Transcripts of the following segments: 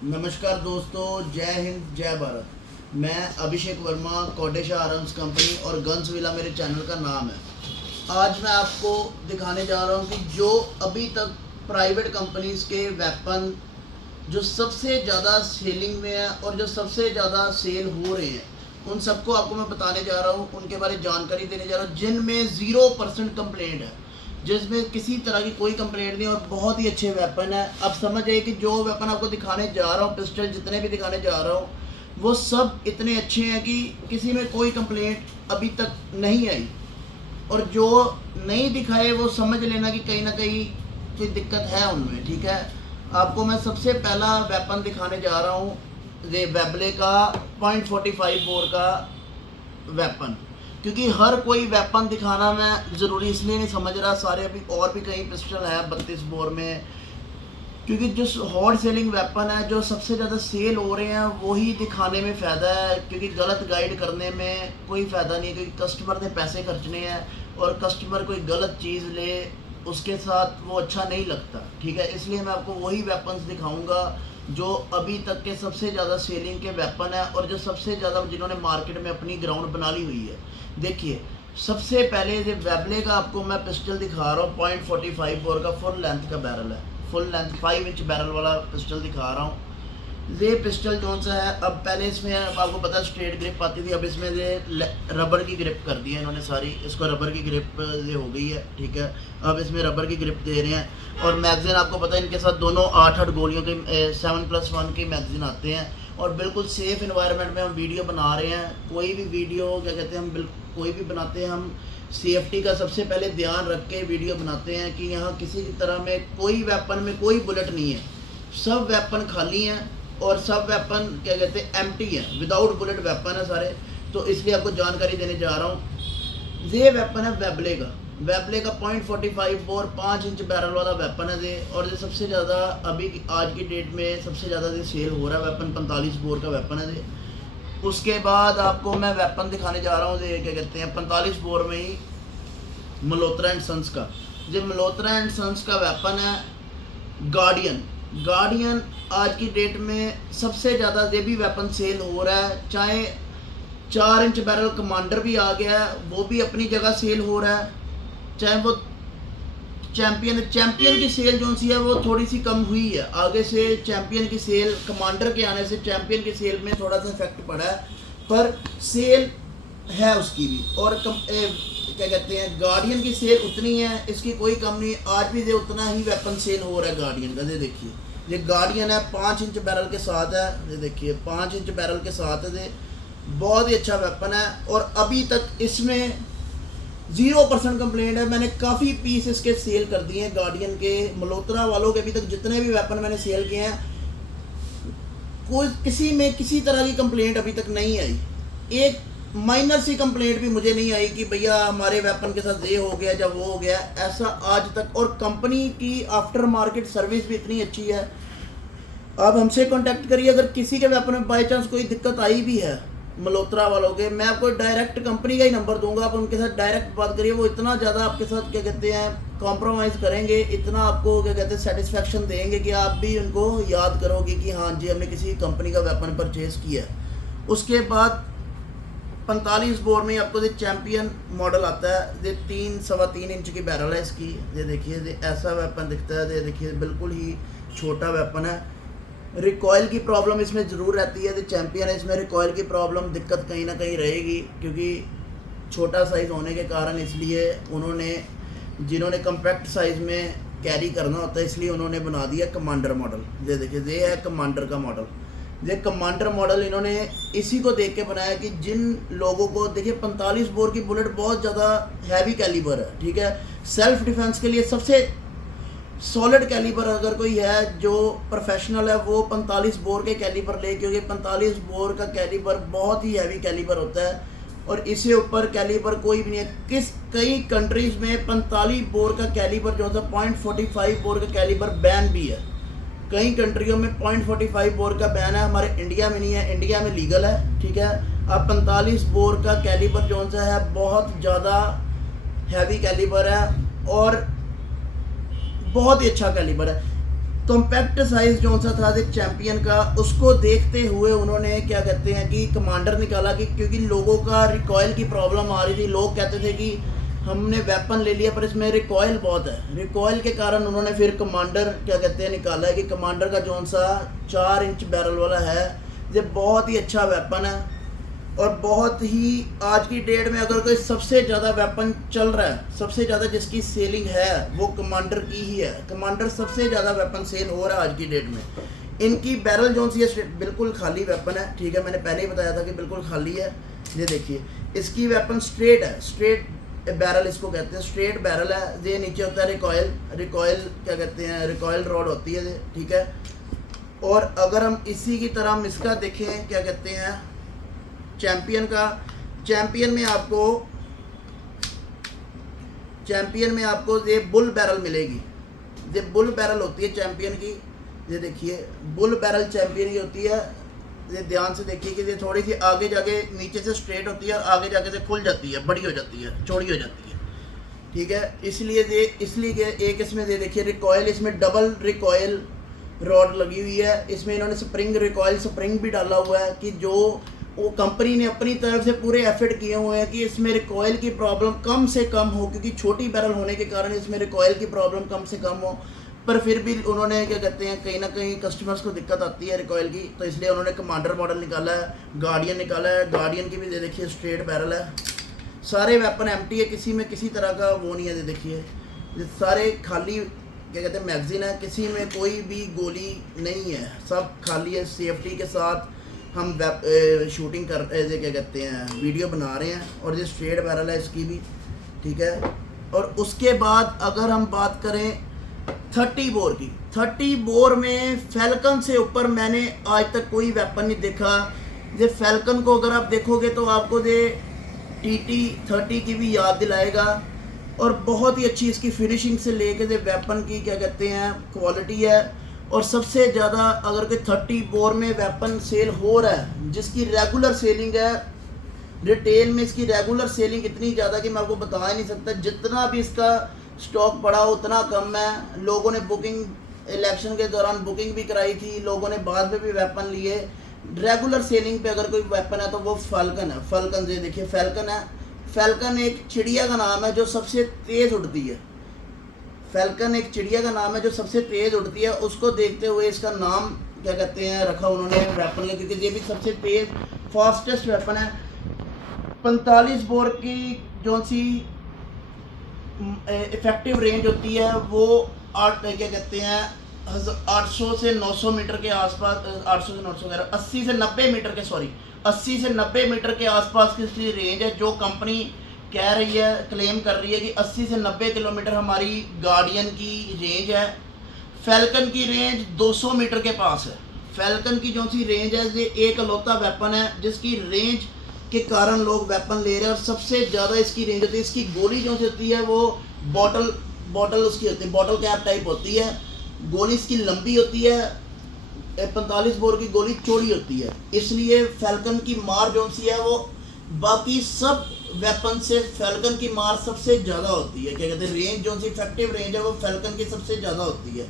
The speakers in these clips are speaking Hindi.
नमस्कार दोस्तों, जय हिंद जय भारत। मैं अभिषेक वर्मा, कोटेशा आर्म्स कंपनी और गन्स विला मेरे चैनल का नाम है। आज मैं आपको दिखाने जा रहा हूँ कि जो अभी तक प्राइवेट कंपनीज के वेपन जो सबसे ज़्यादा सेलिंग में है और जो सबसे ज़्यादा सेल हो रहे हैं, उन सबको आपको मैं बताने जा रहा हूँ, उनके बारे में जानकारी देने जा रहा हूँ, जिनमें 0% कंप्लेंट है, जिसमें किसी तरह की कोई कंप्लेंट नहीं और बहुत ही अच्छे वेपन है। अब समझ आइए कि जो वेपन आपको दिखाने जा रहा हूँ, पिस्टल जितने भी दिखाने जा रहा हूँ, वो सब इतने अच्छे हैं कि किसी में कोई कंप्लेंट अभी तक नहीं आई। और जो नहीं दिखाए वो समझ लेना कि कहीं ना कहीं कोई दिक्कत है उनमें। ठीक है, आपको मैं सबसे पहला वेपन दिखाने जा रहा हूँ, ये वेबले का .45 बोर का वेपन। क्योंकि हर कोई वेपन दिखाना मैं ज़रूरी इसलिए नहीं समझ रहा, सारे अभी और भी कई पिस्टल है 32 बोर में, क्योंकि जो हॉट सेलिंग वेपन है, जो सबसे ज़्यादा सेल हो रहे हैं, वही दिखाने में फ़ायदा है। क्योंकि गलत गाइड करने में कोई फ़ायदा नहीं है, क्योंकि कस्टमर ने पैसे खर्चने हैं और कस्टमर कोई गलत चीज़ ले उसके साथ वो अच्छा नहीं लगता। ठीक है, इसलिए मैं आपको वही वेपन्स दिखाऊंगा जो अभी तक के सबसे ज़्यादा सेलिंग के वेपन है और जो सबसे ज़्यादा जिन्होंने मार्केट में अपनी ग्राउंड बना ली हुई है। देखिए, सबसे पहले जो वेबले का आपको मैं पिस्टल दिखा रहा हूँ, .45 बोर का फुल लेंथ का बैरल है, फुल लेंथ 5 इंच बैरल वाला पिस्टल दिखा रहा हूँ। ये पिस्टल कौन सा है, अब पहले इसमें आपको पता है स्ट्रेट ग्रिप आती थी, अब इसमें ये रबर की ग्रिप कर दी है इन्होंने सारी, इसको रबर की ग्रिप ये हो गई है। ठीक है, अब इसमें रबर की ग्रिप दे रहे हैं और मैगजीन आपको पता है इनके साथ दोनों 8-8 गोलियों के 7+1 की मैगजीन आते हैं। और बिल्कुल सेफ़ इन्वायरमेंट में हम वीडियो बना रहे हैं। कोई भी वीडियो क्या कहते हैं, हम कोई भी बनाते हैं, हम सेफ्टी का सबसे पहले ध्यान रख के वीडियो बनाते हैं कि यहाँ किसी की तरह में कोई वेपन में कोई बुलेट नहीं है, सब वेपन खाली हैं और सब वेपन क्या कहते हैं एम्प्टी है, विदाउट बुलेट वेपन है सारे। तो इसलिए आपको जानकारी देने जा रहा हूँ। ये वेपन है वेबले का, वेबले का .45 बोर 5 इंच बैरल वाला वेपन है ये। और ये सबसे ज़्यादा अभी आज की डेट में सबसे ज़्यादा ये सेल हो रहा है वेपन, 45 बोर का वेपन है ये। उसके बाद आपको मैं वेपन दिखाने जा रहा हूँ, ये क्या कहते हैं 45 बोर में ही मल्होत्रा एंड सन्स का, जो मल्होत्रा एंड सन्स का वेपन है गार्डियन। गार्डियन आज की डेट में सबसे ज़्यादा ये भी वेपन सेल हो रहा है, चाहे 4 इंच बैरल कमांडर भी आ गया है, वो भी अपनी जगह सेल हो रहा है। चाहे वो चैम्पियन की सेल जो सी है वो थोड़ी सी कम हुई है, आगे से चैम्पियन की सेल, कमांडर के आने से चैम्पियन की सेल में थोड़ा सा इफेक्ट पड़ा है, पर सेल है उसकी भी। और क्या कहते हैं गार्डियन की सेल उतनी है, इसकी कोई कम नहीं। आज भी ये उतना ही वेपन सेल हो रहा है गार्डियन का। ये देखिए, ये गार्डियन है, 5 इंच बैरल के साथ है। ये देखिए 5 इंच बैरल के साथ है, ये बहुत ही अच्छा वेपन है और अभी तक इसमें 0% कंप्लेंट है। मैंने काफ़ी पीस इसके सेल कर दिए हैं गार्डियन के, मल्होत्रा वालों के। अभी तक जितने भी वेपन मैंने सेल किए हैं, कोई किसी में किसी तरह की कंप्लेंट अभी तक नहीं आई। एक माइनर सी कंप्लेंट भी मुझे नहीं आई कि भैया हमारे वेपन के साथ ये हो गया जब वो हो गया, ऐसा आज तक। और कंपनी की आफ्टर मार्केट सर्विस भी इतनी अच्छी है। आप हमसे कांटेक्ट करिए, अगर किसी के वेपन में बाई चांस कोई दिक्कत आई भी है मल्होत्रा वालों के, मैं आपको डायरेक्ट कंपनी का ही नंबर दूंगा, आप उनके साथ डायरेक्ट बात करिए। वो इतना ज़्यादा आपके साथ क्या कहते हैं कॉम्प्रोमाइज़ करेंगे, इतना आपको क्या कहते हैं सेटिस्फेक्शन देंगे कि आप भी उनको याद करोगे कि हाँ जी हमने किसी कंपनी का वेपन परचेज़ किया है। उसके बाद 45 बोर में आपको ये चैम्पियन मॉडल आता है। ये 3-3.25 इंच की बैरल है इसकी। ये देखिए, ये ऐसा वेपन दिखता है। ये देखिए बिल्कुल ही छोटा वेपन है। रिकॉयल की प्रॉब्लम इसमें ज़रूर रहती है। ये चैम्पियन है, इसमें रिकॉयल की प्रॉब्लम दिक्कत कहीं ना कहीं रहेगी, क्योंकि छोटा साइज़ होने के कारण। इसलिए उन्होंने, जिन्होंने कम्पैक्ट साइज़ में कैरी करना होता है, इसलिए उन्होंने बना दिया कमांडर मॉडल। ये देखिए, ये है कमांडर का मॉडल। ये कमांडर मॉडल इन्होंने इसी को देख के बनाया कि जिन लोगों को, देखिए 45 बोर की बुलेट बहुत ज़्यादा हैवी कैलिबर है। ठीक है, सेल्फ डिफेंस के लिए सबसे सॉलिड कैलिबर अगर कोई है जो प्रोफेशनल है, वो 45 बोर के कैलिबर ले, क्योंकि 45 बोर का कैलिबर बहुत ही हैवी कैलिबर होता है और इससे ऊपर कैलिबर कोई भी नहीं है। कई कंट्रीज़ में 45 बोर का कैलिबर जो होता है, .45 बोर का कैलिबर बैन भी है। कई कंट्रियों में .45 बोर का बैन है, हमारे इंडिया में नहीं है, इंडिया में लीगल है। ठीक है, अब 45 बोर का कैलिबर जो सा है बहुत ज़्यादा हैवी कैलिबर है और बहुत ही अच्छा कैलिबर है। कॉम्पैक्ट साइज जो सा था एक चैम्पियन का, उसको देखते हुए उन्होंने क्या कहते हैं कि कमांडर निकाला, कि क्योंकि लोगों का रिकॉयल की प्रॉब्लम आ रही थी। लोग कहते थे कि हमने वेपन ले लिया पर इसमें रिकॉयल बहुत है। रिकॉयल के कारण उन्होंने फिर कमांडर क्या कहते हैं निकाला है कि कमांडर का जो सा 4 इंच बैरल वाला है, ये बहुत ही अच्छा वेपन है। और बहुत ही आज की डेट में अगर कोई सबसे ज़्यादा वेपन चल रहा है, सबसे ज़्यादा जिसकी सेलिंग है वो कमांडर की ही है। कमांडर सबसे ज़्यादा वेपन सेल हो रहा है आज की डेट में। इनकी बैरल जो सी है बिल्कुल खाली वेपन है, ठीक है, मैंने पहले ही बताया था कि बिल्कुल खाली है। ये देखिए इसकी वेपन स्ट्रेट है, स्ट्रेट बैरल इसको कहते हैं, स्ट्रेट बैरल है। ये नीचे होता है रिकॉयल, रिकॉयल क्या कहते हैं, रिकॉयल रॉड होती है ये, ठीक है। और अगर हम इसी की तरह हम इसका देखें क्या कहते हैं चैम्पियन का, चैम्पियन में आपको ये बुल बैरल मिलेगी। ये बुल बैरल होती है चैम्पियन की। ये देखिए बुल बैरल चैम्पियन की होती है। ये ध्यान से देखिए कि ये थोड़ी सी आगे जाके नीचे से स्ट्रेट होती है और आगे जाके से खुल जाती है, बड़ी हो जाती है, चौड़ी हो जाती है, ठीक है। इसलिए एक इसमें ये देखिए रिकॉयल, इसमें डबल रिकॉयल रॉड लगी हुई है। इसमें इन्होंने स्प्रिंग, रिकॉयल स्प्रिंग भी डाला हुआ है कि जो वो कंपनी ने अपनी तरफ से पूरे एफर्ट किए हुए हैं कि इसमें रिकॉयल की प्रॉब्लम कम से कम हो, क्योंकि छोटी बैरल होने के कारण इसमें रिकॉयल की प्रॉब्लम कम से कम हो। पर फिर भी उन्होंने क्या कहते हैं कहीं ना कहीं कस्टमर्स को दिक्कत आती है रिकॉयल की, तो इसलिए उन्होंने कमांडर मॉडल निकाला है, गार्डियन निकाला है। गार्डियन की भी ये देखिए स्ट्रेट बैरल है। सारे वेपन एम्प्टी है, किसी में किसी तरह का वो नहीं है। ये देखिए ये सारे खाली क्या कहते हैं मैगजीन है, किसी में कोई भी गोली नहीं है, सब खाली है। सेफ्टी के साथ हम शूटिंग कर क्या कहते हैं वीडियो बना रहे हैं। और ये स्ट्रेट बैरल है इसकी भी, ठीक है। और उसके बाद अगर हम बात करें 30 बोर की, 30 बोर में फैल्कन से ऊपर मैंने आज तक कोई वेपन नहीं देखा। ये फैल्कन को अगर आप देखोगे तो आपको ये TT30 की भी याद दिलाएगा। और बहुत ही अच्छी इसकी फिनिशिंग से लेके ये वेपन की क्या कहते हैं क्वालिटी है। और सबसे ज़्यादा अगर कोई 30 बोर में वेपन सेल हो रहा है, जिसकी रेगुलर सेलिंग है, रिटेल में इसकी रेगुलर सेलिंग इतनी ज़्यादा कि मैं आपको बता ही नहीं सकता। जितना भी इसका स्टॉक पड़ा उतना कम है। लोगों ने बुकिंग, इलेक्शन के दौरान बुकिंग भी कराई थी, लोगों ने बाद में भी वेपन लिए। रेगुलर सेलिंग पे अगर कोई वेपन है तो वो फाल्कन है। फाल्कन, ये देखिए फैल्कन है। फैल्कन एक चिड़िया का नाम है जो सबसे तेज़ उड़ती है। फैल्कन एक चिड़िया का नाम है जो सबसे तेज़ उड़ती है। उसको देखते हुए इसका नाम क्या कहते हैं रखा उन्होंने वेपन का, क्योंकि ये भी सबसे तेज़ फास्टेस्ट वेपन है। 45 बोर की जो सी इफेक्टिव रेंज होती है वो क्या कहते हैं 800 से 900 मीटर के आसपास, 800 से 900 कह रहा 80 से 90 मीटर के, सॉरी 80 से 90 मीटर के आसपास की इसकी रेंज है। जो कंपनी कह रही है, क्लेम कर रही है कि 80 से 90 किलोमीटर हमारी गार्डियन की रेंज है। फैल्कन की रेंज 200 मीटर के पास है। फैल्कन की जो सी रेंज है ये एक अलौता वेपन है जिसकी रेंज के कारण लोग वेपन ले रहे हैं। और सबसे ज़्यादा इसकी रेंज होती है, इसकी गोली जो होती है वो बॉटल उसकी होती है, बॉटल कैप टाइप होती है। गोली इसकी लंबी होती है, 45 बोर की गोली चौड़ी होती है। इसलिए फैल्कन की मार जो सी है वो बाकी सब वेपन से फैल्कन की मार सबसे ज़्यादा होती है। क्या कहते हैं रेंज जो सी इफेक्टिव रेंज है वो फैल्कन की सबसे ज़्यादा होती है।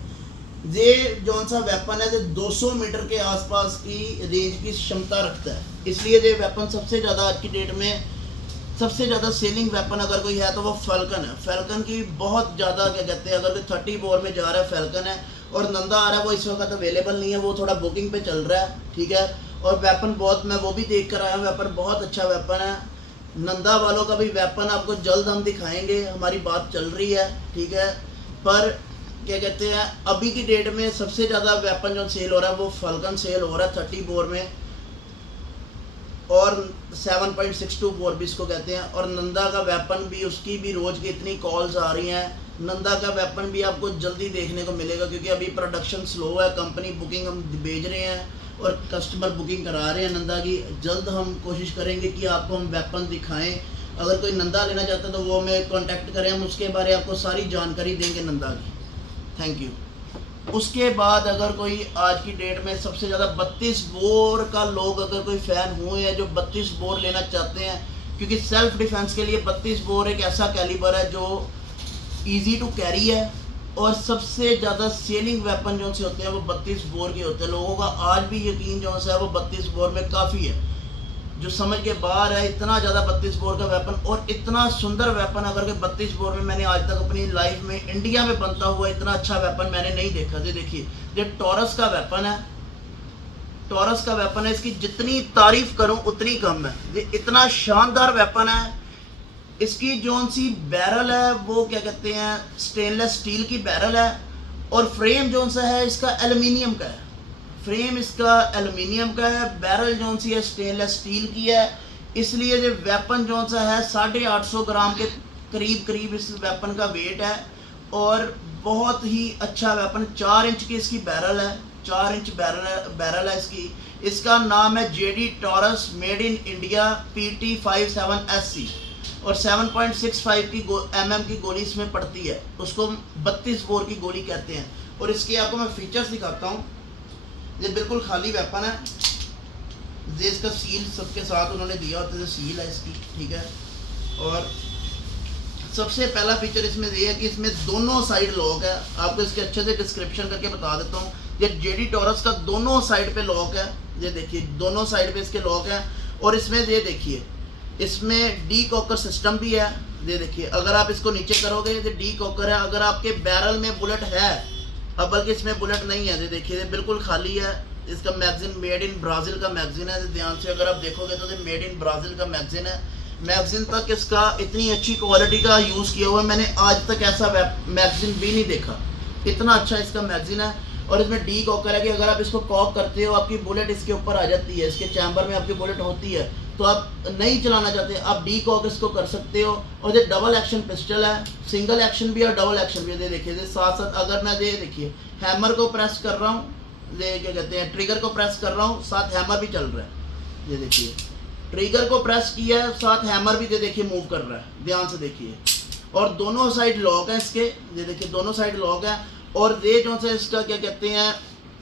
ये जो सा वेपन है ये 200 मीटर के आसपास की रेंज की क्षमता रखता है। इसलिए ये वेपन सबसे ज़्यादा आज की डेट में सबसे ज़्यादा सेलिंग वेपन अगर कोई है तो वो फैल्कन है। फैल्कन की बहुत ज़्यादा क्या कहते हैं अगर कोई 30 बोर में जा रहा है फैल्कन है। और नंदा आ रहा है वो इस वक्त अवेलेबल नहीं है, वो थोड़ा बुकिंग पे चल रहा है, ठीक है। और वेपन बहुत, मैं वो भी देख कर आया हूँ, वेपन बहुत अच्छा वेपन है। नंदा वालों का भी वेपन आपको जल्द हम दिखाएंगे, हमारी बात चल रही है, ठीक है। पर क्या कहते हैं अभी की डेट में सबसे ज़्यादा वेपन जो सेल हो रहा है वो फैल्कन सेल हो रहा है 30 बोर में। और 7.62 बोर भी इसको कहते हैं। और नंदा का वेपन भी, उसकी भी रोज़ की इतनी कॉल्स आ रही हैं। नंदा का वेपन भी आपको जल्दी देखने को मिलेगा, क्योंकि अभी प्रोडक्शन स्लो है। कंपनी बुकिंग हम भेज रहे हैं और कस्टमर बुकिंग करा रहे हैं नंदा की। जल्द हम कोशिश करेंगे कि आपको हम वेपन दिखाएं। अगर कोई नंदा लेना चाहता है तो वो हमें कांटेक्ट करें, हम उसके बारे आपको सारी जानकारी देंगे नंदा की। Thank you. उसके बाद अगर कोई आज की डेट में सबसे ज़्यादा 32 बोर का लोग अगर कोई फ़ैन हुए हैं जो 32 बोर लेना चाहते हैं, क्योंकि सेल्फ डिफेंस के लिए 32 बोर एक ऐसा कैलिबर है जो इजी टू कैरी है और सबसे ज़्यादा सेलिंग वेपन जो से होते हैं वो 32 बोर के होते हैं। लोगों का आज भी यकीन जो है वो 32 बोर में काफ़ी है, जो समझ के बाहर है। इतना ज़्यादा 32 बोर का वेपन और इतना सुंदर वेपन अगर के 32 बोर में मैंने आज तक अपनी लाइफ में इंडिया में बनता हुआ इतना अच्छा वेपन मैंने नहीं देखा। ये देखिए, ये टॉरस का वेपन है, टॉरस का वेपन है। इसकी जितनी तारीफ करूं उतनी कम है। ये इतना शानदार वेपन है। इसकी जो सी बैरल है वो क्या कहते हैं, स्टेनलेस स्टील की बैरल है और फ्रेम जो सा है इसका एल्युमिनियम का है। फ्रेम इसका एल्युमिनियम का है, बैरल जो सी है स्टेनलेस स्टील की है। इसलिए ये वेपन जो सा है 850 ग्राम के करीब इस वेपन का वेट है और बहुत ही अच्छा वेपन। 4 इंच की इसकी बैरल है, 4 इंच बैरल है इसकी। इसका नाम है JD taurus, made in India, PT57SC और 7.65 की mm की गोली इसमें पड़ती है। उसको 32 बोर की गोली कहते हैं। और इसके आपको मैं फीचर्स दिखाता हूँ। ये बिल्कुल खाली वेपन है। ये इसका सील सबके साथ उन्होंने दिया होता है, सील है इसकी, ठीक है। और सबसे पहला फीचर इसमें ये है कि इसमें दोनों साइड लॉक है। आपको इसके अच्छे से डिस्क्रिप्शन करके बता देता हूँ। ये जेडी टॉरस का दोनों साइड पे लॉक है। ये देखिए, दोनों साइड पे इसके लॉक है। और इसमें ये देखिए, इसमें डी कॉकर सिस्टम भी है। ये देखिए, अगर आप इसको नीचे करोगे ये डी कॉकर है। अगर आपके बैरल में बुलेट है, अब बल्कि इसमें बुलेट नहीं है, ये देखिए ये बिल्कुल खाली है। इसका मैगजीन मेड इन ब्राज़ील का मैगजीन है। ध्यान से अगर आप देखोगे तो ये मेड इन ब्राज़ील का मैगजीन है। मैगजीन तक इसका इतनी अच्छी क्वालिटी का यूज़ किया हुआ है, मैंने आज तक ऐसा मैगजीन भी नहीं देखा। इतना अच्छा इसका मैगजीन है। और इसमें डी कॉकर है कि अगर आप इसको कॉक करते हो आपकी बुलेट इसके ऊपर आ जाती है, इसके चैम्बर में आपकी बुलेट होती है, तो आप नहीं चलाना चाहते आप डी कॉक इसको कर सकते हो। और ये डबल एक्शन पिस्टल है, सिंगल एक्शन भी और डबल एक्शन भी। ये देखिए, साथ साथ अगर मैं ये देखिए हैमर को प्रेस कर रहा हूँ, ये क्या कहते हैं, ट्रिगर को प्रेस कर रहा हूँ, साथ हैमर भी चल रहा है। ये देखिए, ट्रिगर को प्रेस किया है, साथ हैमर भी ये देखिए मूव कर रहा है। ध्यान से देखिए। और दोनों साइड लॉक है इसके। ये देखिए, दोनों साइड लॉक है। और ये जो से इसका क्या कहते हैं,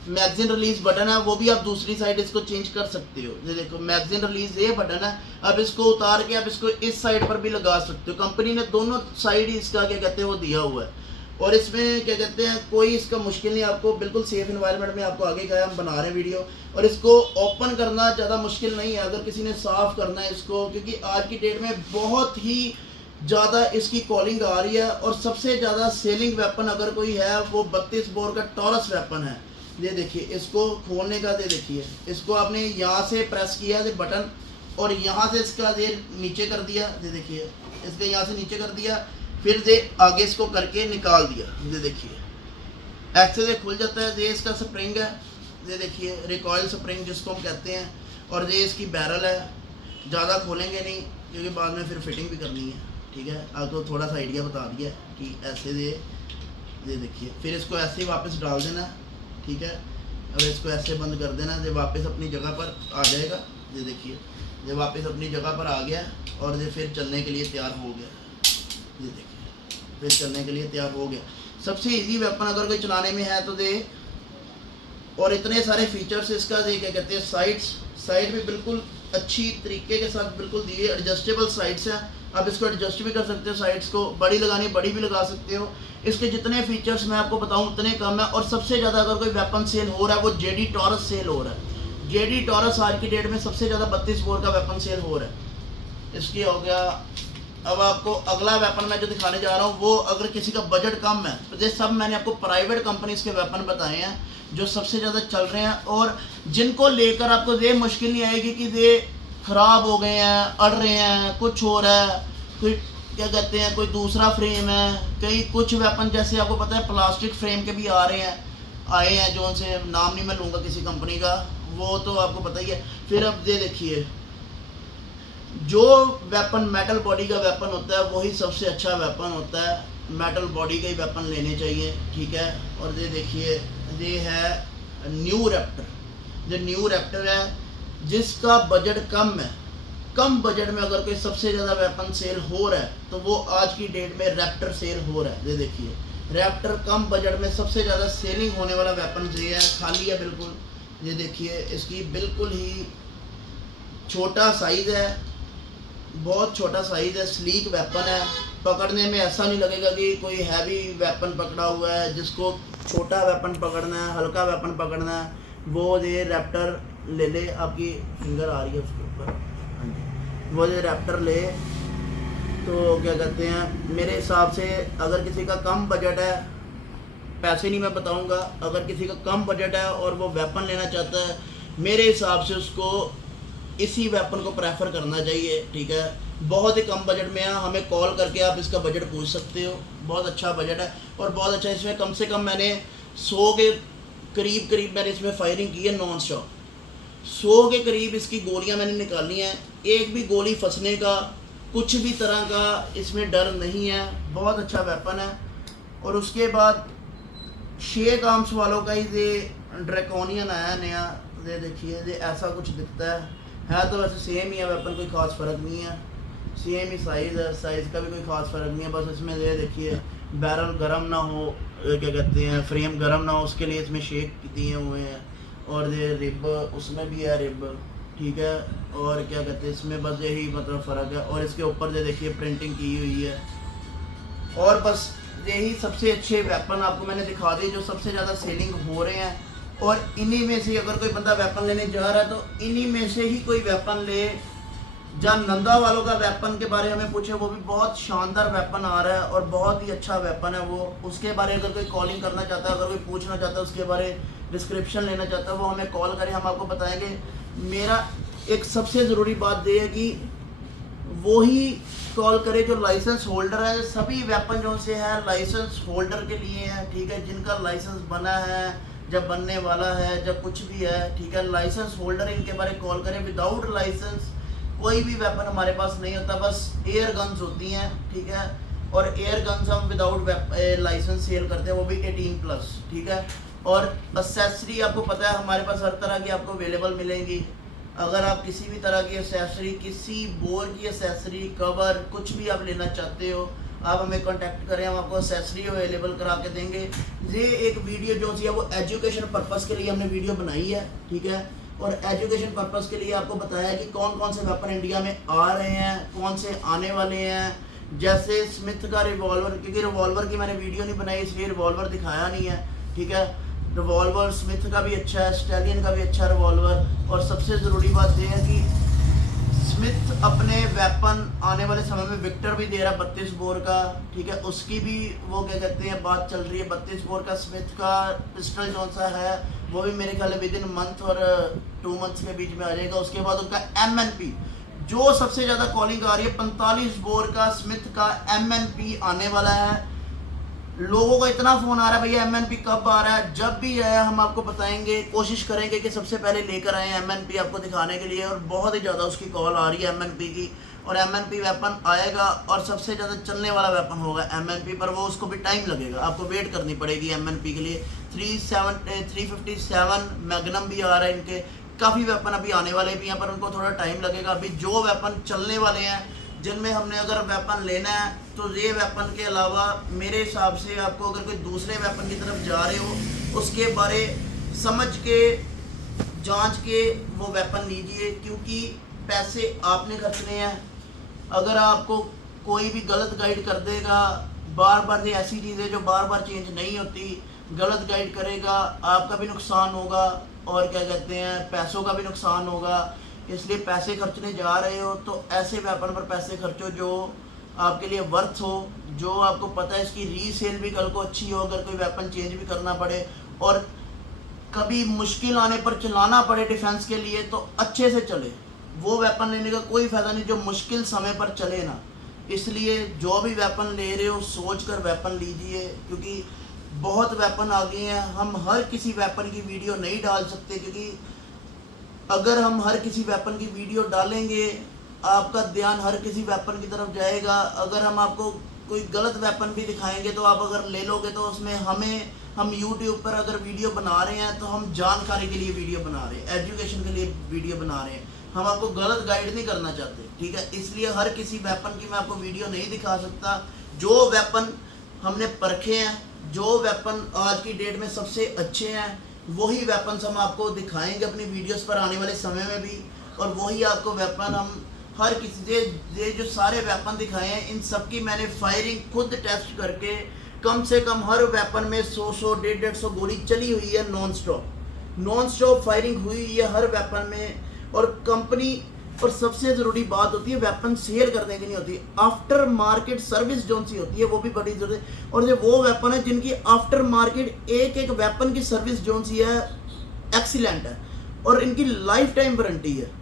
मैगजीन रिलीज बटन है, वो भी आप दूसरी साइड इसको चेंज कर सकते हो। ये देखो, मैगजीन रिलीज ये बटन है। अब इसको उतार के आप इसको इस साइड पर भी लगा सकते हो। कंपनी ने दोनों साइड इसका क्या कहते हैं वो दिया हुआ है। और इसमें क्या कहते हैं, कोई इसका मुश्किल नहीं, आपको बिल्कुल सेफ इन्वायरमेंट में आपको आगे गया हम बना रहे हैं वीडियो। और इसको ओपन करना ज़्यादा मुश्किल नहीं है अगर किसी ने साफ़ करना है इसको, क्योंकि आज की डेट में बहुत ही ज़्यादा इसकी कॉलिंग आ रही है। और सबसे ज़्यादा सेलिंग वेपन अगर कोई है वो 32 बोर का टॉरस वेपन है। ये देखिए, इसको खोलने का, ये देखिए, इसको आपने यहाँ से प्रेस किया ये बटन और यहाँ से इसका ये नीचे कर दिया। ये देखिए, इसके यहाँ से नीचे कर दिया, फिर ये आगे इसको करके निकाल दिया। ये देखिए, ऐसे से खुल जाता है। ये इसका स्प्रिंग है, ये देखिए, रिकॉयल स्प्रिंग जिसको हम कहते हैं। और ये इसकी बैरल है। ज़्यादा खोलेंगे नहीं क्योंकि बाद में फिर फिटिंग भी करनी है, ठीक है। आपको थोड़ा सा आइडिया बता दिया कि ऐसे ये देखिए, फिर इसको ऐसे ही वापस डाल देना, ठीक है। और इसको ऐसे बंद कर देना, ये वापस अपनी जगह पर आ जाएगा। ये देखिए, ये वापस अपनी जगह पर आ गया और ये फिर चलने के लिए तैयार हो गया। ये देखिए, फिर चलने के लिए तैयार हो गया। सबसे इजी वेपन अगर कोई चलाने में है तो ये। और इतने सारे फीचर्स इसका, ये क्या कहते हैं, साइड भी बिल्कुल अच्छी तरीके के साथ बिल्कुल दिए। एडजस्टेबल साइड्स हैं, आप इसको एडजस्ट भी कर सकते हो। साइड्स को बड़ी लगानी बड़ी भी लगा सकते हो। इसके जितने फीचर्स मैं आपको बताऊं उतने कम है। और सबसे ज़्यादा अगर कोई वेपन सेल हो रहा है वो जेडी टॉरस सेल हो रहा है। जेडी टॉरस आज की डेट में सबसे ज़्यादा 32 बोर का वेपन सेल हो रहा है। इसकी हो गया। अब आपको अगला वेपन मैं जो दिखाने जा रहा हूँ वो, अगर किसी का बजट कम है तो ये सब मैंने आपको प्राइवेट कंपनीज के वेपन बताए हैं जो सबसे ज़्यादा चल रहे हैं और जिनको लेकर आपको ये मुश्किल नहीं आएगी कि ये ख़राब हो गए हैं, अड़ रहे हैं, कुछ हो रहा है, कोई क्या कहते हैं, कोई दूसरा फ्रेम है। कई कुछ वेपन जैसे आपको पता है प्लास्टिक फ्रेम के भी आए हैं जो उनसे नाम नहीं मैं लूँगा किसी कंपनी का, वो तो आपको पता ही है। फिर अब ये देखिए, जो वेपन मेटल बॉडी का वेपन होता है वही सबसे अच्छा वेपन होता है। मेटल बॉडी का ही वेपन लेने चाहिए, ठीक है। और ये देखिए, ये है न्यू रैप्टर। जो न्यू रैप्टर है जिसका बजट कम है, कम बजट में अगर कोई सबसे ज़्यादा वेपन सेल हो रहा है तो वो आज की डेट में रैप्टर सेल हो रहा है। ये देखिए, रैप्टर कम बजट में सबसे ज़्यादा सेलिंग होने वाला वेपन ये है। खाली है बिल्कुल। ये देखिए, इसकी बिल्कुल ही छोटा साइज़ है। बहुत छोटा साइज़ है, स्लीक वेपन है। पकड़ने में ऐसा नहीं लगेगा कि कोई हैवी वेपन पकड़ा हुआ है। जिसको छोटा वेपन पकड़ना है, हल्का वेपन पकड़ना है, वो ये रैप्टर ले ले। आपकी फिंगर आ रही है उसके ऊपर, हाँ जी, वो ये रैप्टर ले। तो क्या कहते हैं, मेरे हिसाब से अगर किसी का कम बजट है, पैसे नहीं मैं बताऊंगा, अगर किसी का कम बजट है और वो वेपन लेना चाहता है, मेरे हिसाब से उसको इसी वेपन को प्रेफर करना चाहिए, ठीक है। बहुत ही कम बजट में है, हमें कॉल करके आप इसका बजट पूछ सकते हो। बहुत अच्छा बजट है और बहुत अच्छा, इसमें कम से कम मैंने 100 के करीब मैंने इसमें फायरिंग की है नॉन स्टॉप। 100 के करीब इसकी गोलियां मैंने निकाली हैं। एक भी गोली फंसने का, कुछ भी तरह का इसमें डर नहीं है। बहुत अच्छा वेपन है। और उसके बाद शेख आर्म्स वालों का ही ये ड्रैकोनियन आया नया, ये देखिए, ये ऐसा कुछ दिखता है तो वैसे सेम ही है वेपन, कोई ख़ास फ़र्क नहीं है, सेम ही साइज़ है, साइज़ का भी कोई ख़ास फ़र्क नहीं है। बस इसमें ये देखिए बैरल गर्म ना हो, क्या कहते हैं, फ्रेम गर्म ना हो, उसके लिए इसमें शेक दिए हुए हैं। और ये रिब उसमें भी है, रिब, ठीक है। और क्या कहते हैं, इसमें बस यही मतलब फ़र्क है। और इसके ऊपर जो देखिए प्रिंटिंग की हुई है। और बस यही सबसे अच्छे वेपन आपको मैंने दिखा दिए जो सबसे ज़्यादा सेलिंग हो रहे हैं। और इन्हीं में से अगर कोई बंदा वेपन लेने जा रहा है तो इन्हीं में से ही कोई वेपन ले। जहाँ नंदा वालों का वेपन के बारे में पूछे, वो भी बहुत शानदार वेपन आ रहा है और बहुत ही अच्छा वेपन है वो। उसके बारे अगर कोई कॉलिंग करना चाहता है, अगर कोई पूछना चाहता है, उसके बारे डिस्क्रिप्शन लेना चाहता है, वो हमें कॉल करें, हम आपको बताएंगे। मेरा एक सबसे ज़रूरी बात ये है कि वो ही कॉल करे जो लाइसेंस होल्डर है। सभी वेपन जो से है लाइसेंस होल्डर के लिए है, ठीक है, जिनका लाइसेंस बना है, जब बनने वाला है, जब कुछ भी है, ठीक है। लाइसेंस होल्डर इनके बारे कॉल करें। विदाउट लाइसेंस कोई भी वेपन हमारे पास नहीं होता, बस एयर गन्स होती हैं, ठीक है। और एयर गन्स हम विदाउट लाइसेंस सेल करते हैं, वो भी 18+, ठीक है। और एक्सेसरी आपको पता है हमारे पास हर तरह की आपको अवेलेबल मिलेंगी। अगर आप किसी भी तरह की एक्सेसरी, किसी बोर की एक्सेसरी, कवर, कुछ भी आप लेना चाहते हो, आप हमें कांटेक्ट करें, हम आपको एक्सेसरी अवेलेबल करा के देंगे। ये एक वीडियो जो है वो एजुकेशन पर्पज़ के लिए हमने वीडियो बनाई है, ठीक है। और एजुकेशन पर्पज़ के लिए आपको बताया है कि कौन कौन से वेपन इंडिया में आ रहे हैं, कौन से आने वाले हैं। जैसे स्मिथ का रिवॉल्वर, क्योंकि रिवॉल्वर की मैंने वीडियो नहीं बनाई इसलिए रिवॉल्वर दिखाया नहीं है, ठीक है। रिवॉल्वर स्मिथ का भी अच्छा है, स्टैलियन का भी अच्छा रिवॉल्वर। और सबसे ज़रूरी बात यह है कि स्मिथ अपने वेपन आने वाले समय में विक्टर भी दे रहा है 32 बोर का, ठीक है। उसकी भी वो क्या कहते हैं बात चल रही है। 32 बोर का स्मिथ का पिस्टल जो सा है वो भी मेरे ख्याल में विद इन मंथ और 2 मंथ्स के बीच में आ जाएगा। उसके बाद उनका MNP जो सबसे ज़्यादा कॉलिंग आ रही है, 45 बोर का स्मिथ का MNP आने वाला है। लोगों का इतना फ़ोन आ रहा है भैया MNP कब आ रहा है। जब भी आया हम आपको बताएंगे, कोशिश करेंगे कि सबसे पहले लेकर आए MNP आपको दिखाने के लिए। और बहुत ही ज़्यादा उसकी कॉल आ रही है MNP की। और MNP वेपन आएगा और सबसे ज़्यादा चलने वाला वेपन होगा MNP पर। वो उसको भी टाइम लगेगा, आपको वेट करनी पड़ेगी MNP के लिए। 357 मैग्नम भी आ रहा है इनके, काफ़ी वेपन अभी आने वाले भी हैं पर उनको थोड़ा टाइम लगेगा। अभी जो वेपन चलने वाले हैं, जिनमें हमने अगर वेपन लेना है तो ये वेपन के अलावा मेरे हिसाब से आपको अगर कोई दूसरे वेपन की तरफ जा रहे हो, उसके बारे समझ के, जांच के वो वेपन लीजिए, क्योंकि पैसे आपने खर्चने हैं। अगर आपको कोई भी गलत गाइड कर देगा, बार बार ये ऐसी चीज़ें जो बार बार चेंज नहीं होती, गलत गाइड करेगा, आपका भी नुकसान होगा और क्या कहते हैं पैसों का भी नुकसान होगा। इसलिए पैसे खर्चने जा रहे हो तो ऐसे वेपन पर पैसे खर्चो जो आपके लिए वर्थ हो, जो आपको पता है इसकी रीसेल भी कल को अच्छी हो, अगर कोई वेपन चेंज भी करना पड़े और कभी मुश्किल आने पर चलाना पड़े डिफेंस के लिए तो अच्छे से चले। वो वेपन लेने का कोई फ़ायदा नहीं जो मुश्किल समय पर चले ना। इसलिए जो भी वेपन ले रहे हो सोच कर वेपन लीजिए, क्योंकि बहुत वेपन आ गए हैं। हम हर किसी वेपन की वीडियो नहीं डाल सकते, क्योंकि अगर हम हर किसी वेपन की वीडियो डालेंगे आपका ध्यान हर किसी वेपन की तरफ जाएगा। अगर हम आपको कोई गलत वेपन भी दिखाएंगे तो आप अगर ले लोगे तो उसमें हम YouTube पर अगर वीडियो बना रहे हैं तो हम जानकारी के लिए वीडियो बना रहे हैं, एजुकेशन के लिए वीडियो बना रहे हैं, हम आपको गलत गाइड नहीं करना चाहते, ठीक है। इसलिए हर किसी वेपन की मैं आपको वीडियो नहीं दिखा सकता। जो वेपन हमने परखे हैं, जो वेपन आज की डेट में सबसे अच्छे हैं, वही वेपन्स हम आपको दिखाएंगे अपनी वीडियोस पर आने वाले समय में भी। और वही आपको वेपन हम हर किसी से ये जो सारे वेपन दिखाए हैं इन सब की मैंने फायरिंग खुद टेस्ट करके कम से कम हर वेपन में 100 150 गोली चली हुई है। नॉन स्टॉप फायरिंग हुई है हर वेपन में। और कंपनी और सबसे ज़रूरी बात होती है वेपन सेल करने की नहीं होती, आफ्टर मार्केट सर्विस जो सी होती है वो भी बड़ी ज़रूरी है। और ये वो वेपन है जिनकी आफ्टर मार्केट एक वेपन की सर्विस जो सी है एक्सीलेंट है और इनकी लाइफ टाइम वारंटी है।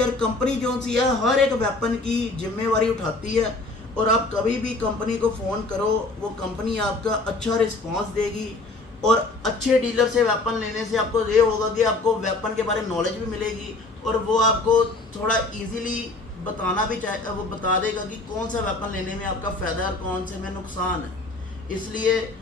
और कंपनी जो सी है हर एक वेपन की जिम्मेवारी उठाती है। और आप कभी भी कंपनी को फ़ोन करो वो कंपनी आपका अच्छा रिस्पांस देगी। और अच्छे डीलर से वेपन लेने से आपको ये होगा कि आपको वेपन के बारे में नॉलेज भी मिलेगी और वो आपको थोड़ा इजीली बताना भी चाहे, वो बता देगा कि कौन सा वेपन लेने में आपका फ़ायदा है और कौन से में नुकसान है। इसलिए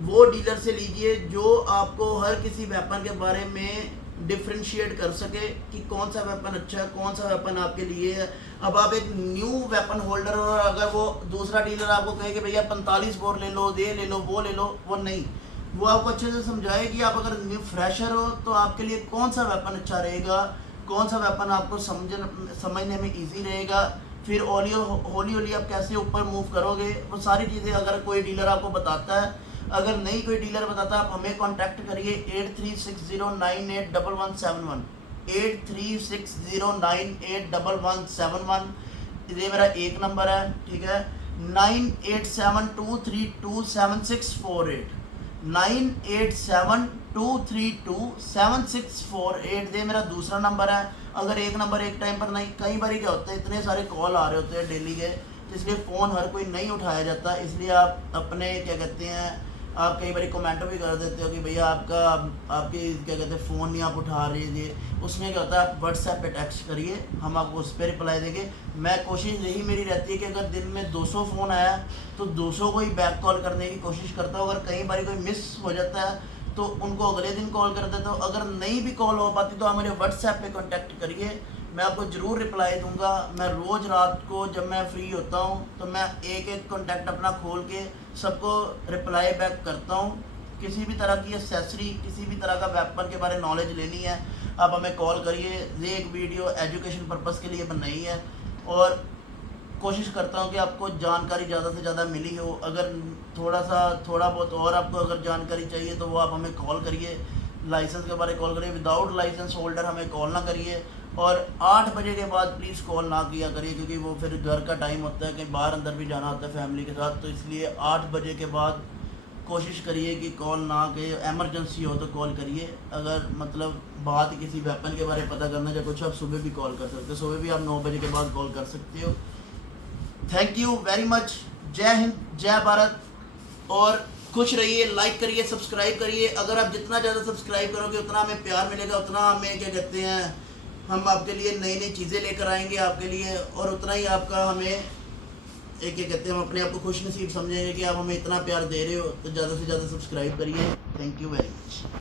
वो डीलर से लीजिए जो आपको हर किसी वेपन के बारे में डिफ्रेंशिएट कर सके कि कौन सा वेपन अच्छा है, कौन सा वेपन आपके लिए है। अब आप एक न्यू वेपन होल्डर हो, अगर वो दूसरा डीलर आपको कहे कि भैया 45 बोर ले लो, ये ले लो, वो ले लो, वो नहीं, वो आपको अच्छे से समझाए कि आप अगर न्यू फ्रेशर हो तो आपके लिए कौन सा वेपन अच्छा रहेगा, कौन सा वेपन आपको समझने में ईजी रहेगा, फिर हौली हौली आप कैसे ऊपर मूव करोगे, वो सारी चीज़ें अगर कोई डीलर आपको बताता है। अगर नहीं कोई डीलर बताता आप हमें कांटेक्ट करिए 8360981171 8360981171। ये मेरा एक नंबर है, ठीक है। 9872327648 9872327648 ये मेरा दूसरा नंबर है। अगर एक नंबर एक टाइम पर नहीं, कई बार क्या होता है इतने सारे कॉल आ रहे होते हैं डेली के, तो इसलिए फ़ोन हर कोई नहीं उठाया जाता। इसलिए आप अपने क्या कहते हैं, आप कई बार कमेंट भी कर देते हो कि भैया आपकी क्या कहते हैं फ़ोन नहीं आप उठा रहे। उसमें क्या होता है आप व्हाट्सएप पे टेक्स्ट करिए, हम आपको उस पर रिप्लाई देंगे। मैं कोशिश यही मेरी रहती है कि अगर दिन में 200 फ़ोन आया तो 200 को ही बैक कॉल करने की कोशिश करता हूँ। अगर कई बार कोई मिस हो जाता है तो उनको अगले दिन कॉल कर देता हूँ। अगर नहीं भी कॉल हो पाती तो आप मेरे व्हाट्सएप पे कांटेक्ट करिए, मैं आपको ज़रूर रिप्लाई दूंगा। मैं रोज़ रात को जब मैं फ्री होता हूँ तो मैं एक एक कॉन्टैक्ट अपना खोल के सबको रिप्लाई बैक करता हूँ। किसी भी तरह की एक्सेसरी, किसी भी तरह का वेपन के बारे में नॉलेज लेनी है आप हमें कॉल करिए। ये एक वीडियो एजुकेशन पर्पज़ के लिए बनाई है और कोशिश करता हूँ कि आपको जानकारी ज़्यादा से ज़्यादा मिली हो। अगर थोड़ा बहुत और आपको अगर जानकारी चाहिए तो वो आप हमें कॉल करिए। लाइसेंस के बारे में कॉल करिए, विदाउट लाइसेंस होल्डर हमें कॉल ना करिए। और 8 बजे के बाद प्लीज़ कॉल ना किया करिए क्योंकि वो फिर घर का टाइम होता है, कहीं बाहर अंदर भी जाना होता है फैमिली के साथ, तो इसलिए 8 बजे के बाद कोशिश करिए कि कॉल ना कि एमरजेंसी हो तो कॉल करिए। अगर मतलब बात किसी वेपन के बारे में पता करना या कुछ, आप सुबह भी कॉल कर सकते हो। सुबह भी आप 9 बजे के बाद कॉल कर सकते हो। Thank you very much. जय हिंद, जय भारत और खुश रहिए। लाइक करिए, सब्सक्राइब करिए। अगर आप जितना ज़्यादा सब्सक्राइब करोगे उतना हमें प्यार मिलेगा, उतना हमें क्या कहते हैं, हम आपके लिए नई नई चीज़ें लेकर आएंगे आपके लिए, और उतना ही आपका हमें एक क्या कहते हैं, हम अपने आप को खुश नसीब समझेंगे कि आप हमें इतना प्यार दे रहे हो। तो ज़्यादा से ज़्यादा सब्सक्राइब करिए। Thank you very much.